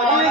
Oh.